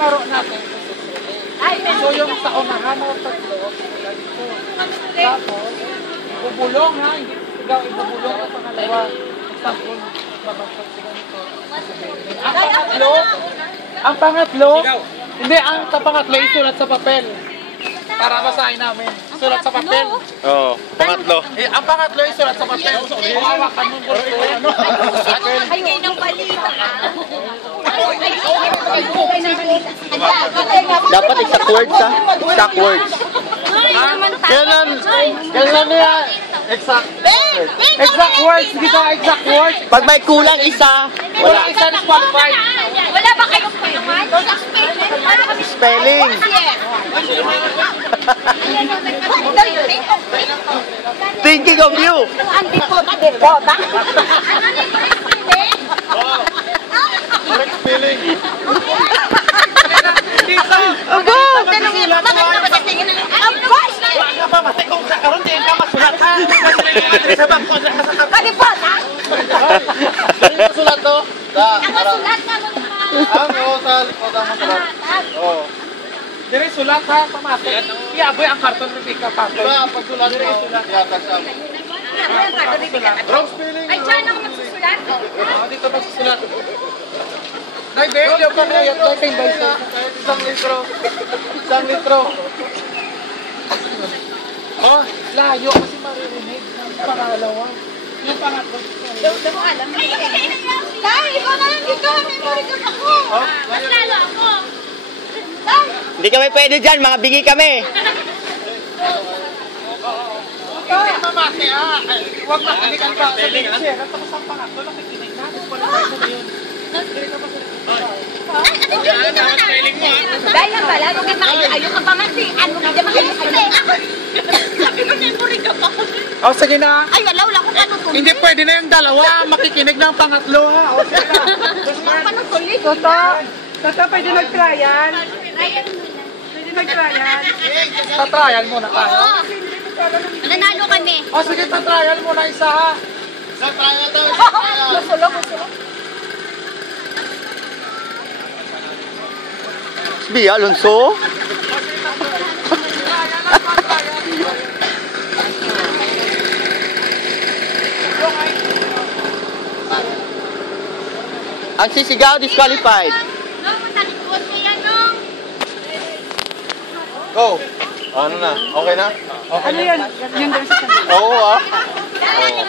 laro natin. So yung sa unahan o tatlo, ganito. Tapos, ibubulong ha, hindi ikaw ibubulong ang pangalawa. Example, babasok si ganito. Ang pangatlo, hindi, ang pangatlo isulat sa papel. Para basahin namin. Sulat sa papel. Oo, pangatlo. Ang pangatlo isulat sa papel. Hawakan mo po ano. Kayo ng balita. Dapat exact words ha? Exact words. Kailan niya? Exact words. Exact words. Hindi ba exact words? Pag may kulang isa, Wala isa disqualified. Wala ba kayong kulungan? spelling. Thinking of you. Antipod. Correct spelling. Aba! Ang boss! Kung sa karon din ka masulat ha. Sa bangko sa Kalipot, ha? Dali masulat to. Nakasulat ka mo Sa likod ang masulat. Oo. Dire sulat ha, pamate. Iyaboy ang karton ng pika pa. Pag sulat mo, iyatas siya. Wrong spelling. Ay, dyan ako magsusulat. Dito magsusulat. Nay, Ben, yung pamilya, tayo kayong baysa. Isang litro. Isang litro. Oh, layo kasi maririnig. Ang pangalawa. Yung pangatlo. Daw mo alam. Dahil, ikaw na lang dito. Memory ka ako. Mas lalo ako. Hindi kami pwede dyan, mga bingi kami. Hindi mamate ah. Huwag makinikan pa. Sabihin siya, tapos ang pangatlo, nakikinig na. Disqualified mo na yun. Dahil na pala, kung ayaw ka pa man, ano ka dyan makikita? Sabi mo, memory ka pa ako. Oh, sige na. Ay, wala ko panutuloy. Hindi pwede na yung dalawa. Makikinig na ang pangatlo ha. O, sige na. Wala ko panutuloy. Toto, pwede nag-tryan? Pwede nag-tryan? Tatrial muna tayo. Oo. Nanalo kami. O, sige, tatrial muna isa ha. Masulok. Bi, Alonso. Ang sisigaw, disqualified. No, matalikod niya, no? Go. Ano na? Okay na? Ano yan? Yun daw sa kanila. Oo ah.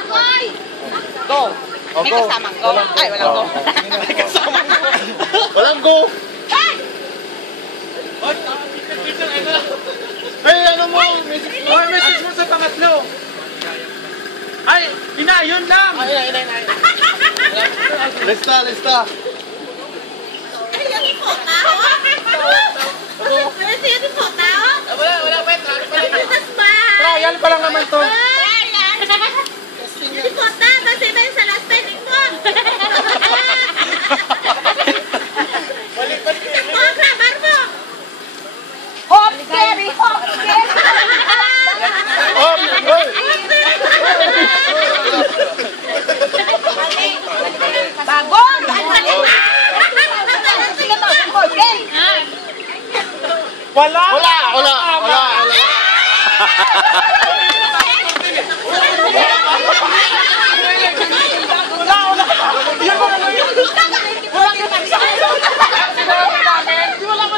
Hoy! Go. May kasamang go. Ay, walang go. May kasamang go. Walang go. Ay, ano mo? Oh, message mo sa pangatlo. Ay, inayon lang. Lista. Ay, yan yung pota, oh! Yan yung pota, oh! Wala pa yun. Business ba? Trial pa lang naman to. Trial! Yan yung pota, kasi ba yung sa last spending mo? Oh, grabar mo! Hop, scary! Bagong! Wala.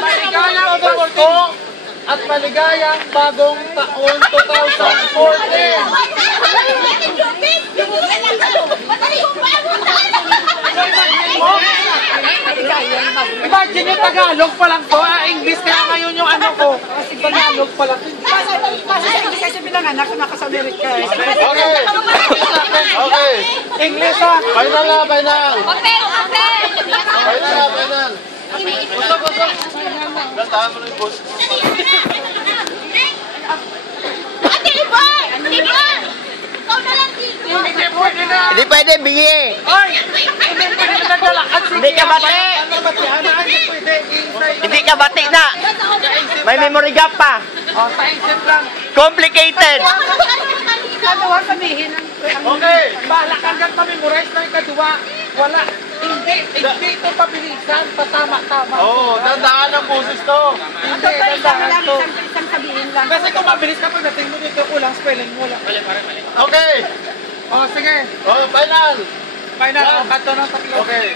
Maligayang Pasko at maligayang bagong taon 2014. Imagine yung Tagalog pa lang to, English kaya ngayon yung ano ko. Kasi Tagalog pa lang. Kasi bilang anak ko naka sa Amerika. Okay. English ha. Final na, final. Papel! Gantahan mo na yung boss. Tilibon! Ikaw na lang dito! Hindi pwede na. Hindi pwede, bingi. Ay! Hindi pwede na naglalakad. Hindi ka bati. Hindi ka bati na. May memory gap pa. Oh, sa isip lang. Complicated. Kadawa sabihin ang... Okay, bahala ka hanggang ma-memorize na yung kadua. Wala. Hindi ito pabilisan. Patama-tama. Oo, dandaan ang boses to. Hindi, Ito pa dandahan lang, to. isang sabihin lang. Kasi kung mabilis ka pagdating mo dito, kulang spelling mo lang. Okay. Oh, sige. Oh, final. Final. Oh, kanto ng tatlo. Okay.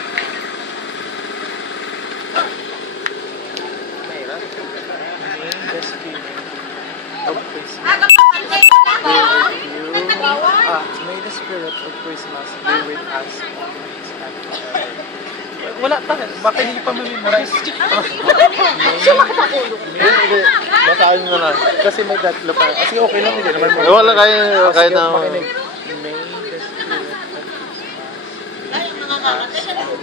May the spirit of Christmas be with us. Wala pa. Baka hindi pa ma-memorize. Hindi. Basahin mo na. Kasi may tatlo pa. Kasi okay lang, hindi naman Eh, wala kayo kahit na... May the spirit of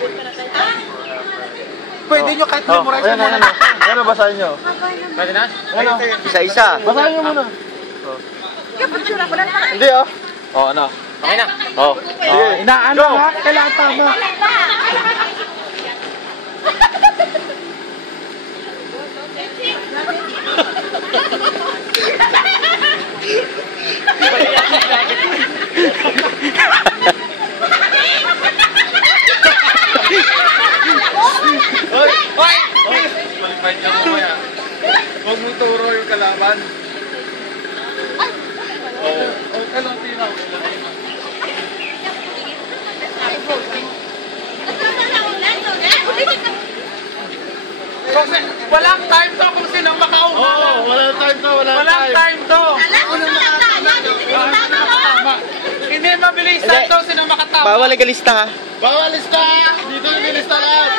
Pwede nyo kahit Oh, memorize ayan, mo ayan, muna. ayan. Ayan, basahin nyo. Pwede na? Ano? Isa-isa. Basahin nyo muna. Hindi, oh. Oh, ano? Okay na. Oh. Sige. Inaano ha? Kailangan tama. Hoy! Hoy! Qualified ka mo kaya. Huwag mo turo yung kalaban. Oo. Okay lang, tinaw. Kasi walang time to kung sinong makauna Oo, lang. walang time to, walang Walang time to. Tama. Tama. Hindi mabilisan to sinong makatama. Bawal legalista ha. Bawal lista! Dito yung lista lahat!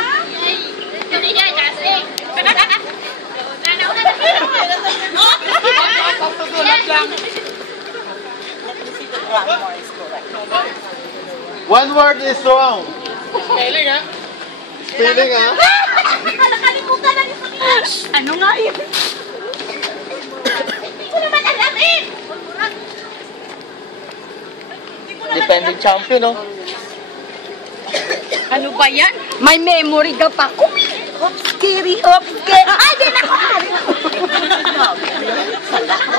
Susulat lang. One word is wrong. Spelling ha? Spelling, ha? Nakalimutan na rin sa ano nga yun? Hindi ko naman alam eh! Defending champion, no? Ano ba yan? May memory ka pa. Scary, scary. Ay, di na ko!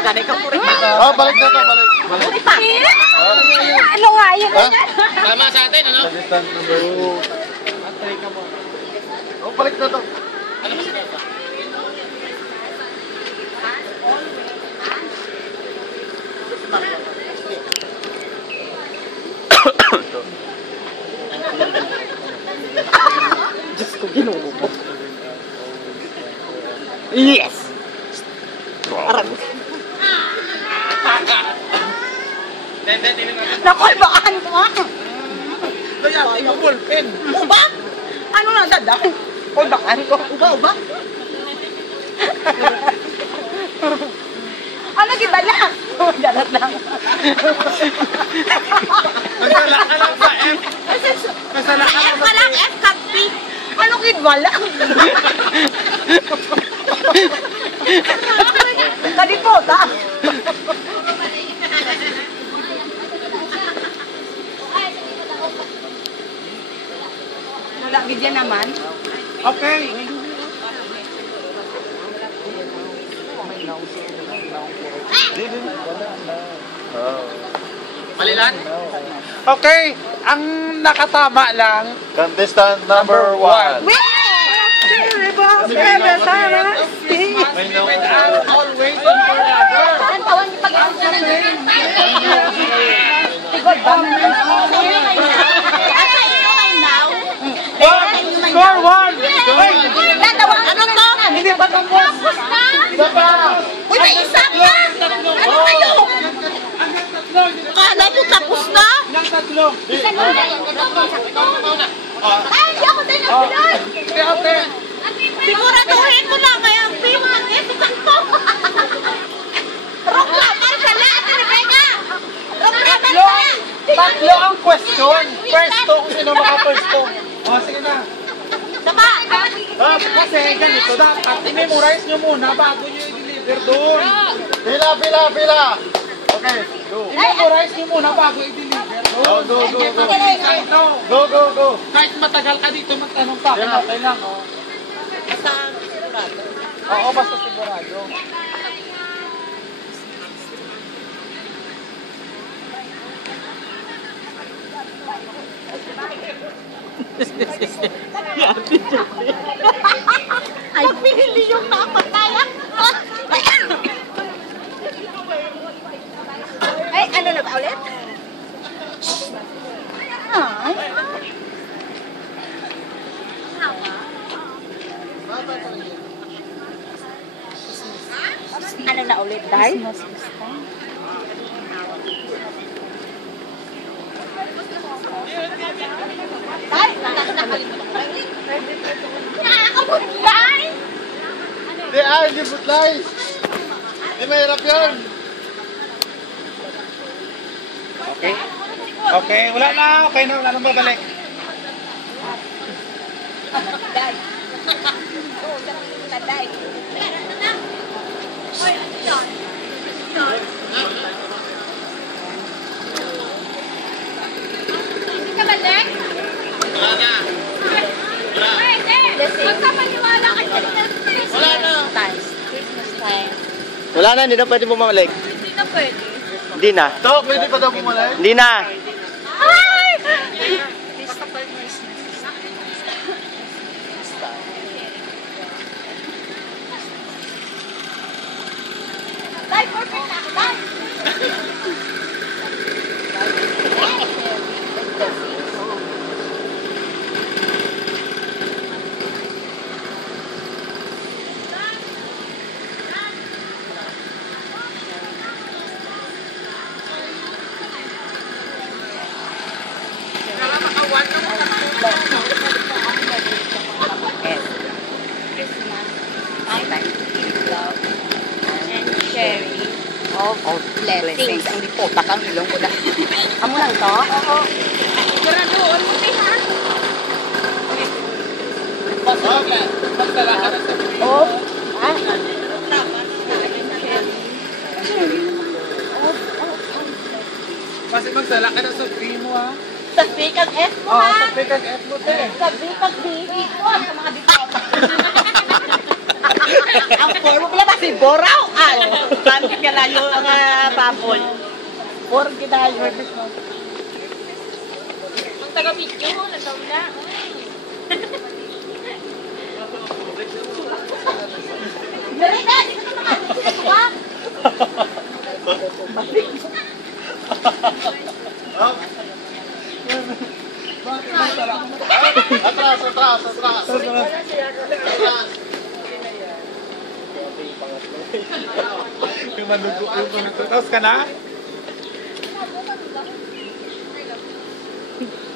Ganay ka po rin. Ah, balik na to, balik. Balik. Ano nga yun? Ha? Tama sa atin, ano? Contestant number 2. Atay ka mo. Oh, balik na to. Diyos ko, ginubo ko. Yes! Aram. Nakoy, baka ano nga? Kaya, ito ballpen. Uba? Ano na dadak? O, bakan ko. Uba? Ano gibala? Darat lang. Masala ka lang sa F. Masala ka lang F sa ka lang, F ka P. Ano gibala? Kalipota. Wala gidya naman. Okay. Malilan? Okay, ang nakatama lang. Contestant number 1. With us always and forever. Ang tawan niyo pag-aaral na natin. Tigod ba? Score one! Dadawang ano to? Hindi ba tapos? Tapos na? Isa pa! Uy, may isa pa! Ano kayo? Kala mo tapos na? Ilang tatlo? Isa na. Ay, hindi ako din nagsunod. Hindi, ate. Siguraduhin mo na, kaya piman, epikan ko. Rocklamar sa lahat, Rebecca! Rocklamar sa lahat! Tatlo ang question. Pwesto kung sino makapwesto. O, sige na. Sama! Kasi ganito dapat, i-memorize nyo muna bago nyo i-deliver doon. Pila, pila, pila! Okay, go. I-memorize nyo muna bago i-deliver doon. Go, go, go, go. Kahit no. Go, go, go! Kahit matagal ka dito magtanong pa, Yeah. okay lang. Oh. Oo, basta sigurado. Pag pinili yung nakapagkayak. Ay, ano na ba ulit? Ay. Ano na ulit, Day? Day, nakakalimutan ko. Nakakabot, Day! Hindi butlay. Hindi mahirap yun. Okay? Okay, wala na. Okay na, wala nang babalik. Day. Day. Hindi ka ba, Day? Wala na. Magkapaniwala ka sa Wala na. Christmas time. Wala na, hindi na pwede bumalik. Hindi na pwede. Hindi na. So, pwede pa daw bumalik? Hindi na. Ay! Day, perfect na ako, Day. Christmas, I like to give love and sharing of blessings. Hindi po, takang ilong ko na. Amo lang to? Oo. Siguraduhan mo din, ha? Magdala ka na sa Oh. Ah. Kasi magdala ka na sa primo, ha? Sa bikag F mo, Oo, ha? sa bigag F mo, te. Sa bikag B. Sa mga bikag. Ang forma pala ba si Boraw? Kami ka layo ang babol. Or kita yung Ang taga-video mo, nagaw na. Narita, di ka naman nakakita ka? Atras, atras, atras. Atras. yung manugo, yung manugo. Tapos ka na?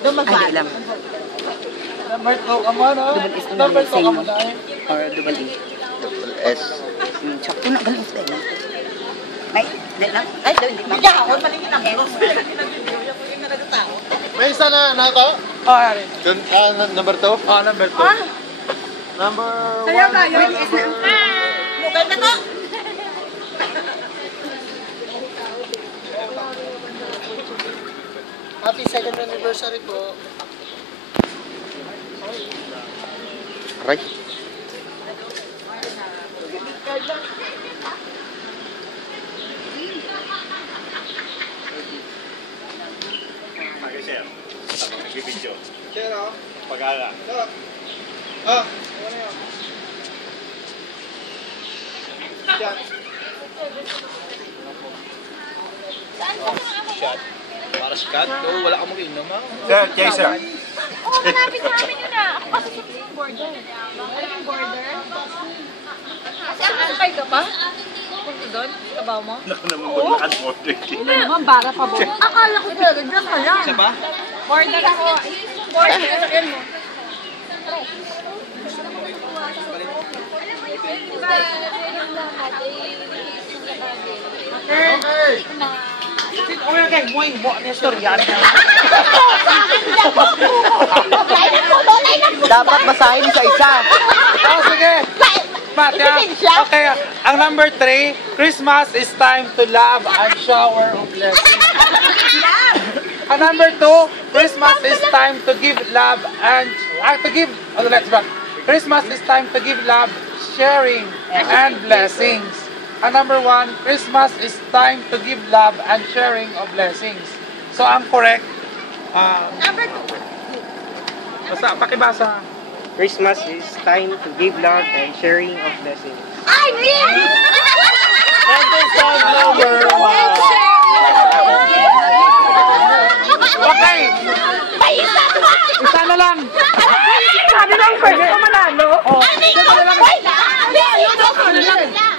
Ay, alam. Number 2 ka mo, no? Double S na Number 2 same. ka mo na, eh. Or double E. Double S. Sakto na, galing sa tayo. Ay, hindi na. Ay, hindi. Hindi ako, malingin ang boss. Pinag-video, yung nagtao. May isa na to? Oh, Harry. Number 2? Oh, number 2. Number 1. Sayaw tayo. Mugay na to. Happy 2nd anniversary po. Aray. Mag-share. Tama, nag-video. Share ako. Pag-ala. Ah, ano yun? Yan. Para sa cat? Oo, wala ka mag-inom ha? Sir, Chaser. Oo, malapit namin yun na. Ako kasi yung border. Alam yung border? Kasi ang alpay ka pa? Punto doon? Kabaw mo? Naku naman ba naka-border? Hindi naman, bara pa mo. Akala ko talaga, dyan ka lang. Isa ba? Border ako. Border. Sakyan mo. Okay. Sino ko yung kay Moy Mo na storya niya? Dapat basahin isa-isa. Oh, sige. Matya. Okay, ang number 3, Christmas is time to love and shower of blessings. Ang number 2, Christmas is time to give love and Christmas is time to give love, sharing, and blessings. Ang number 1, Christmas is time to give love and sharing of blessings. So ang correct, Number 2. Basta, pakibasa. Christmas is time to give love and sharing of blessings. Ay, Nick! Episode number 1. Okay! May isa pa! Isa na lang! Sabi lang, pwede ka manalo.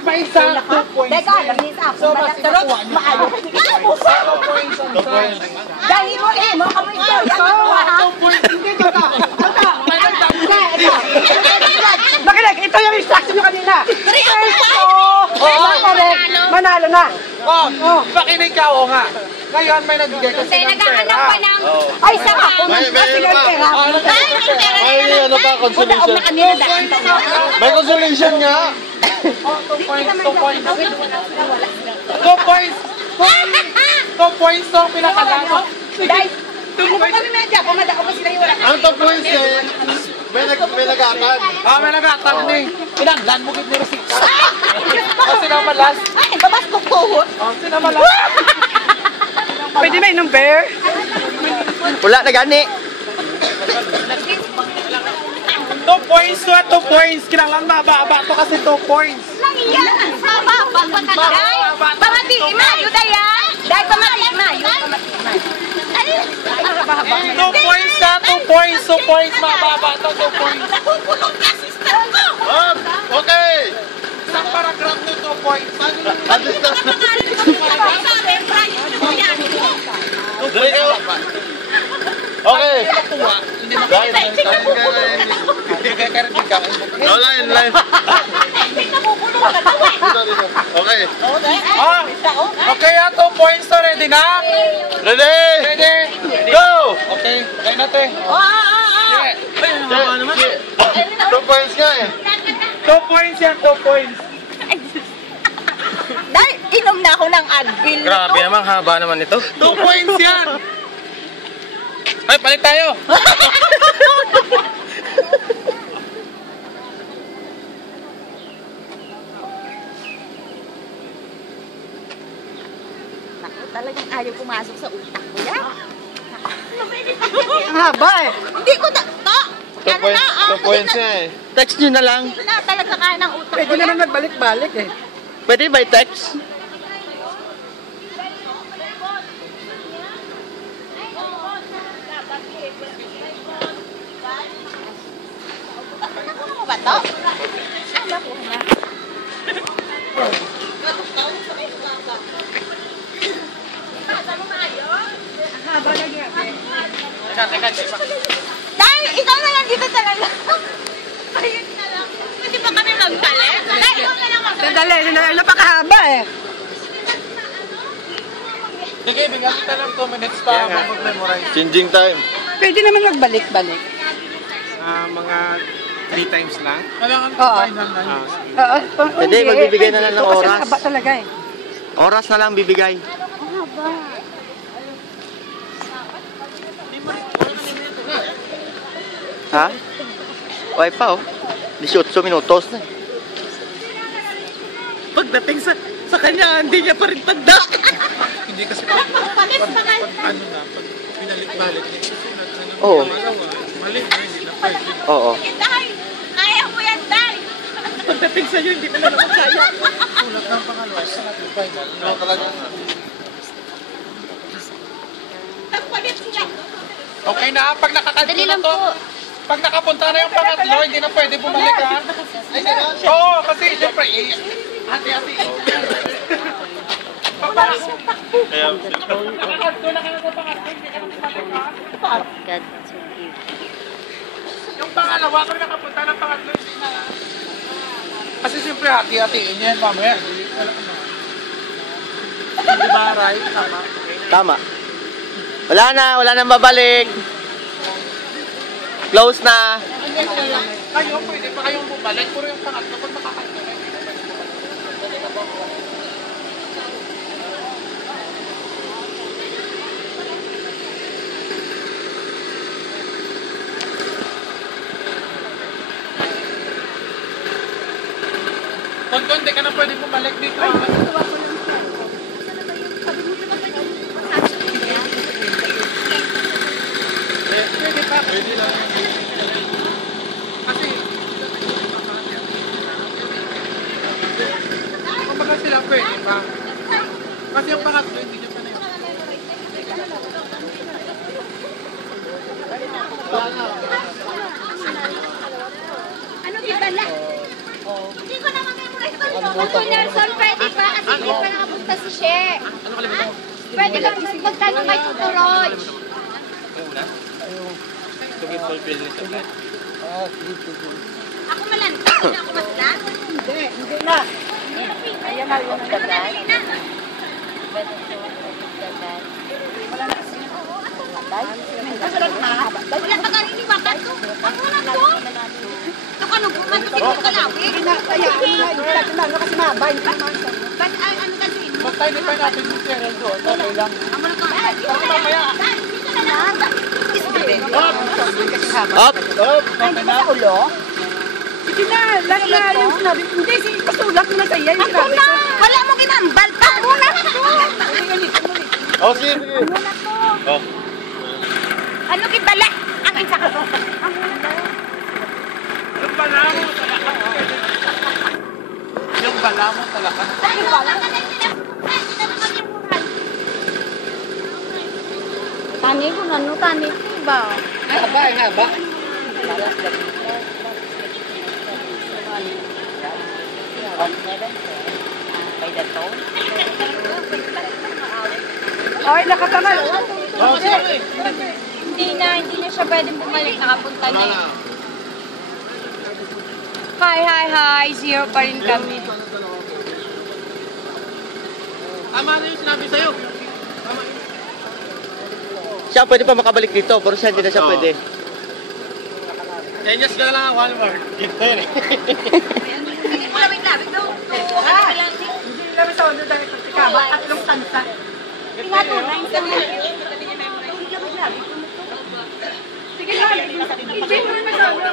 May isa, 2 points. Teka, lamisa ako. Madagdarot, maayo. 2 points ang dance. Dahil mo kami ito. Yan ang ha? 2 points. Hindi, tata. Tata, may nagdang. Nakinig, ito yung instruction nyo kanina. Manalo na. Oh, pakinig ka, oo nga. Ngayon may nagbigay kasi ng pera. Ay, saka ako. May pera. May ano pa, consolation. May consolation nga. 2 points, 2 points. 2 points. 2 points to ang pinakadamo. Dahil, kung kami medya, pumadako pa sila yung wala. Ang top points eh, may nag-atag. May nag-atag ni. Pinagdan mo kit ni Rosita. Kasi naman last. Ay, babas ko tuhod. Kasi naman last. Pwede ba yung bear? Wala na gani. 2 points to at 2 points. Kailangan mababa to kasi 2 points. Lang iyan. Sama, pagpatagay. Pamati, imayo, daya. Dahil pamati, imayo. 2 points na, 2 points. 2 points, mababa to, 2 points. Nakukulong ka, sister ko. Okay. Isang paragraph to 2 points. Pangalan ko sa akin, Brian. Yan. Dali kayo. Okay. Hindi ka. No, line. Hindi nakukulong ka daw eh. Dito. Okay. Okay, 2 points to. Ready na? Ready? Ready? Go! Okay, kaya natin. Yeah. 2 points nga eh. 2 points yan, 2 points. Dahil, inom na ako ng Advil. Grabe naman, haba naman ito. 2 points yan. Ay, palit tayo. Naku, talagang ayaw pumasok sa utak ko yan. Ang haba eh. Hindi ko na, to. 2 points, 2 points nga eh. Text nyo na lang. Na talaga kaya ng utak Pwede ko yan. naman magbalik-balik eh. Pwede by text? Ano mo ba to? Ano po nga? Dahil ikaw na lang dito talaga. Ayun na lang. Pwede ba kami magpalit? Dahil ikaw na lang Sandali, napakahaba eh. Sige, bigyan kita ng 2 minutes para mag-memorize. Changing time. Pwede naman magbalik-balik. Mga 3 times lang. Kailangan Oo. final na yun. Oo. Pwede, magbibigay na lang ng Ito kasi oras. haba talaga eh. Oras na lang bibigay. Ha? Okay pa oh. 18 minutos na. Pagdating sa kanya, hindi niya pa rin tagda. Hindi kasi pag ano na, pag pinalik-balik niya. Oo. Mali na, hindi na pwede. Oo. Dahil, kaya mo yan, Dahil. Pagdating sa'yo, hindi mo na naman kaya. Sulat ng pangalawa, sa natin final. No, talaga. Nagpalit sila. Okay na, pag nakakalto na to. Pag nakapunta na yung pangatlo, hindi na pwede bumalik ha. Ay, gano'n? Oo, kasi syempre, hati-hati. Kaya, Nakakalto na ka na sa pangatlo, hindi ka na bumalik ha. Yung pangalawa, pag nakapunta ng pangatlo, hindi na. Kasi syempre, hati-hatiin yan, mamaya. Di ba, right? Tama. Tama. Wala nang babalik. Close na. Kayo, pwede pa kayong bumalik. Puro yung pangatlo, pag nakakalto na, hindi na pwede bumalik. Tonton, di ka na pwede bumalik dito. Pwede pa. pwede lang. sila pwede pa. Kasi yung pangatlo, hindi nyo pa na yun. Ano gibala? Hindi ko na ma-memorize ko ito. Ako Nelson, pwede ba? Kasi hindi pa nakapunta si She. Ano kalimutan mo? Pwede ba magtanong kay Tuturoy? Fulfill nito. Ako malanta. Hindi ako masla. Hindi na. Ayan na yung daday. Wala pa galing ni Wakat ko. Ako lang to. Ito ka nung pumanto si Kalawi. Ano kasi mabay. Ano kasi? Basta hindi pa natin yung Cheryl doon. Okay lang. Amo lang ka. Mamaya. Dito na lang. Up! Hindi ba sa ulo? Sige na, lagi na yung sinabi. Hindi, pasulat mo na sa iya yung Ako sinabi na. ko. Wala mo ginambal pa. Muna to. Oh, sige, sige. Muna to. Oh. Ano gibala? Ang isa ko. Yung bala mo talaga. Yung bala mo talaga. Tani ko na no, tani ko ba? Haba, ang haba. Ay, nakatangal. Oh, sige. Hindi na siya pwedeng bumalik. Nakapunta na yun. Hi. Zero pa rin kami. Tama na yung sinabi sa'yo. Tama yun. Siya pwede pa makabalik dito, pero siya hindi na siya pwede. Tenyas ka lang, one word. Gito yun eh. Hindi mo labig daw. Hindi namin sa ulo dahil ito. Ikaw, tatlong tansa. Pinatunan sa mga. Sige na, hindi mo naman sa ulo.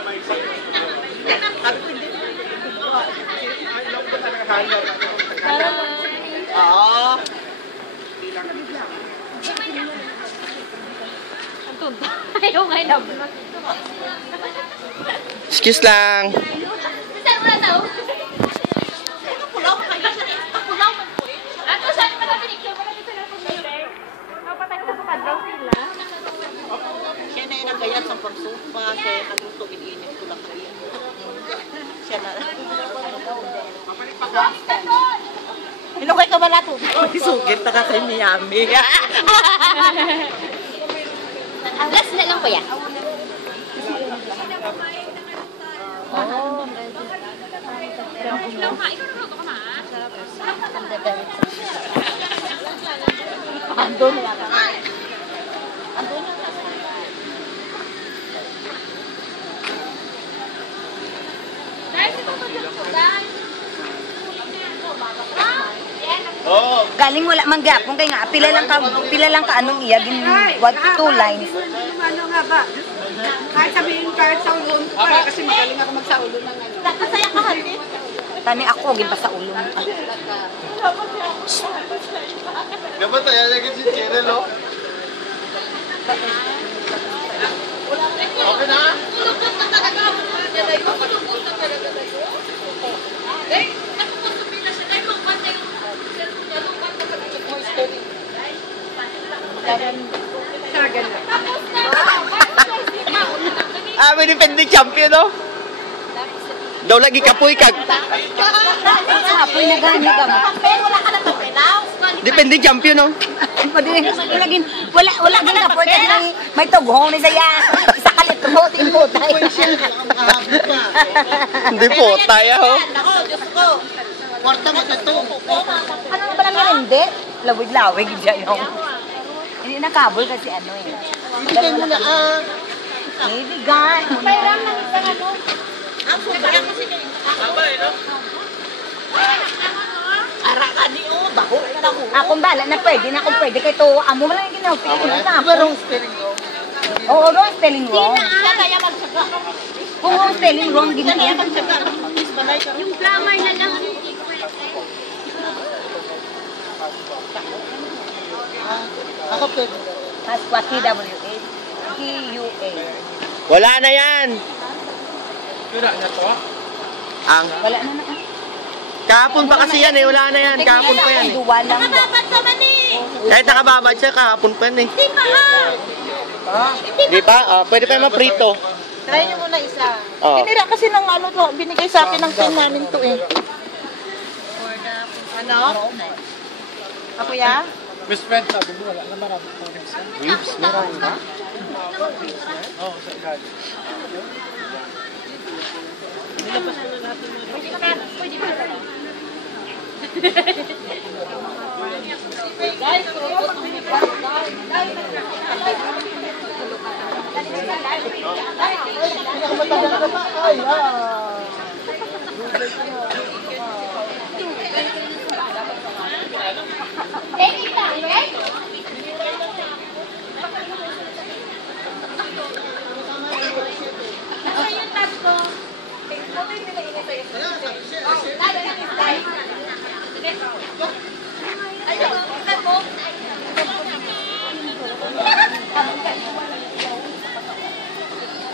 Oo. Ayaw nga na vlog. Excuse lang. Saan mo na tao? Pulaw ka kayo siya. Pulaw man po eh. Ato saan mo na pinicture? Marami sila po sila. Napatay ko sa padlaw sila. Siya na yung nagayat sa pagsupa, siya yung nagusto, iniinit ko lang kayo. Siya na. Hinukay ka ba nato? Sugit na ka kay Miami. Last na lang kuya. Andun na lang. Andun na lang. Oh. Galing wala man gapon kay nga pila lang ka anong iya gin what two lines. Ano nga ba? Kahit sabihin kahit sa ulo ko para kasi magaling ako magsaulo ng ano. Nakasaya ka hati. Tani ako gin pa sa ulo. Dapat tayo lagi si Cheryl, oh. Okay na? Ah, may defending champion, no? Daw lagi kapoy kag. Apoy na gani ka mo. Wala ka na pagpelaw. Defending champion, no? Wala gin ka po may tughong ni saya. Isa ka litro tin putay. Hindi po, tayo, ho. Nako, Diyos ko. Kwarta mo ito. Ano na ba lang yun? Hindi. Lawig-lawig dyan yung. Hindi nakabol kasi ano eh. Ibigay mo na ibigay. Pairam ng isang ano. Ang sobrang kasi kayo. Ara ka di o. Baho ka na ho. Akong bala na pwede na kung pwede. Kaya ito, amo mo lang yung ginawin. Diba wrong spelling wrong? Oo, wrong spelling wrong. Siya kaya magsaga. Kung wrong spelling wrong, ginawin. Yung grammar na lang ang hindi ko pwede. Ako pwede. Haswa T-W-A. T-U-A. Wala na yan. Wala na to. Ang. Wala na na. Kahapon pa kasi yan eh. Wala na yan. Kahapon pa yan eh. Duwa lang. Kahit nakababad siya, kahapon pa yan eh. Ah, Di ba? Pwede pa yung maprito. Try nyo muna isa. Oh. Tinira kasi ng ano to, binigay sa akin ng tin namin to eh. Ano? Ako ya? best friend sabi mo, wala na marami po rin siya. Ribs? Meron ba? Oo, sa gali.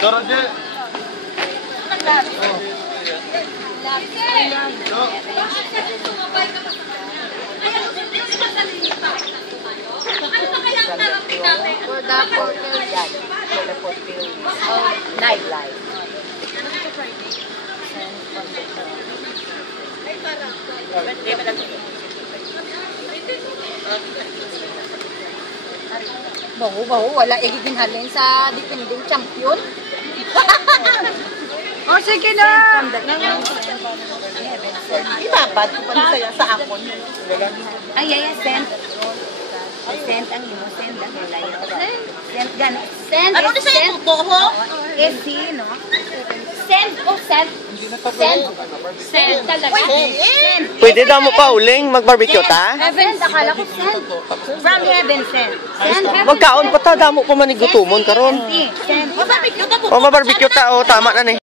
Doroje. For the portal nightlife. Baho, wala igiginhalin sa defending champion. O, sige na! Ibabad ko pa rin sa'yo sa akon. Ay, send. Send ang imo, send ang layo. Send gani. Send Ano na sa'yo tuto? SC, no? Send o send. Send. Send talaga. Send. Pwede daw mo pa uling mag-barbecue ta? Heaven, akala ko send. From heaven, send. Send heaven. Magkaon pa ta, damo pa manigutumon karon. Send. Mabarbecue ka po. O mabarbecue ta, o tama na ni.